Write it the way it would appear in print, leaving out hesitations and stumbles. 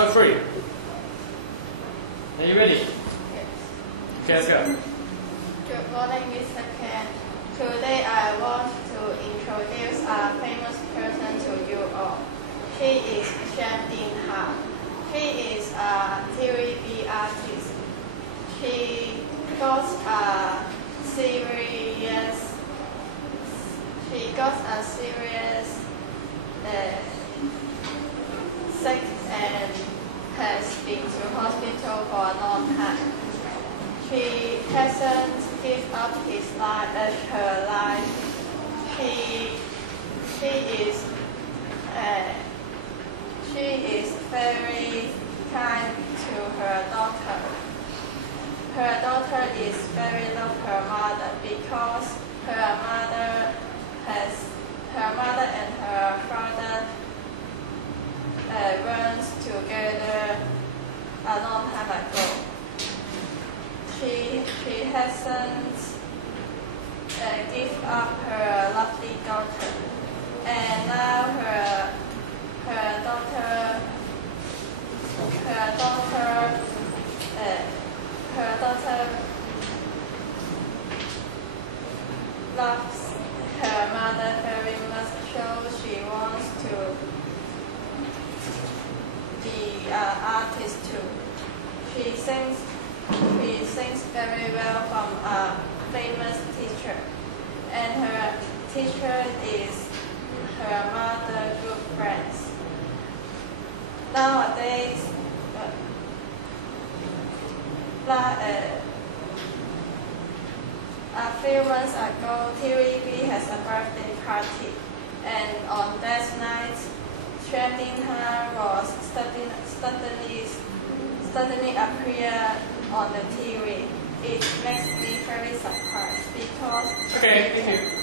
Three. Are you ready? Yes. Okay, let's go. Good morning, Mr. Ken. Today I want to introduce a famous person to you all. He is Shan Ding-ha. He is a TV artist. He got a serious sick and has been to hospital for a long time. She hasn't given up her life. She is very kind to her daughter. Her daughter is very love her mother because her mother and her father went together a long time ago. She hasn't give up her lovely daughter, and now her daughter loves her mother very much, so she wants to be an artist too. She sings very well from a famous teacher, and her teacher is her mother's good friends. Nowadays, a few months ago, TVB has a birthday party, and on that night, Shan Ding-ha was suddenly appear on the TV. It makes me very surprised because... Okay, thank you.